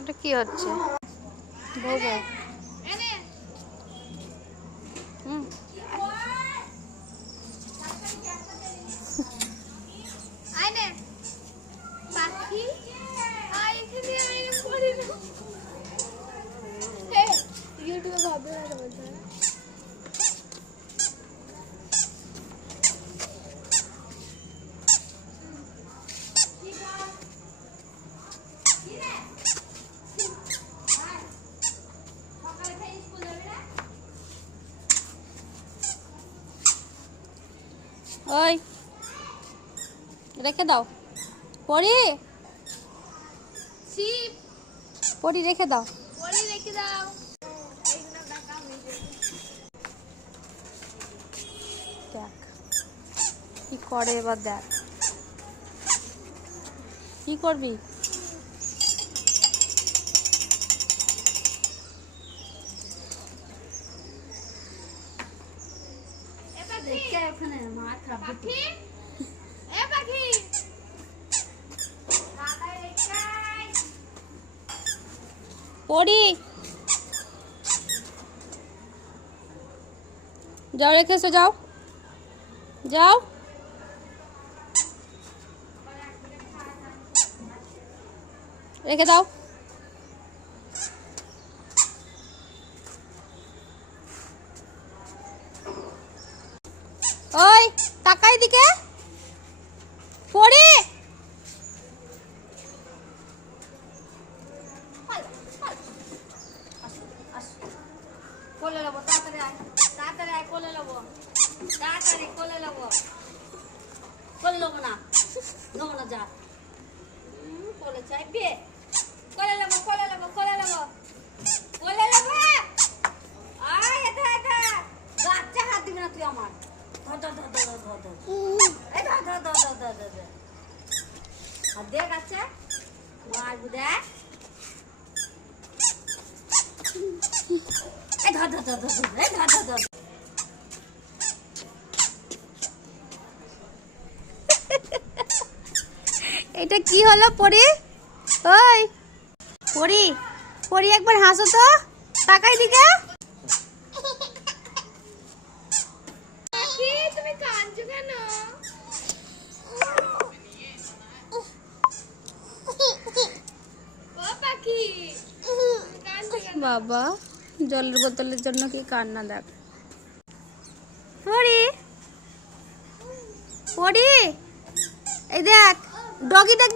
এটা কি হচ্ছে? ভোগো ইউটিউবে ভাবে ওই রেখে দাও পরি, পরি রেখে দাও। দেখ কি করে এবার, দেখ কি করবি। পরি যাও, রেখে এসো, যাও যাও। রেখে দাও। ওই তাকাই দিকে পড়ে। কোলে নেবো, তাড়াতাড়ি আয়, তাড়াতাড়ি আয়, কোলে নেবো, তাড়াতাড়ি কোলে নেবো, কোলে নেবো না, নেবো না, যা কোলে চাইবে, কোলে নেবো, কোলে নেবো, কোলে নেবো, কোলে নেবো। আয় এটা এটা বাচ্চা, হাত দিবি না তুই আমার। ধর ধর ধর ধর ধর ধর, এই ধর ধর ধর ধর ধর ধর ধর, হাত দেখ আচ্ছা মারবো, দেখ এই ধর ধর ধর ধর, এই ধর ধর ধর। এটা কি হলো পরি? ওই পরি, পরি একবার হাসো তো, তাকাই দিকে। তুমি কাঁদছো কেন? ও পাখি কাঁদছো কেন? বাবা জলের বোতলের জন্য কি কান্না, দেখ পরি, পরি এই দেখ ডগি, দেখ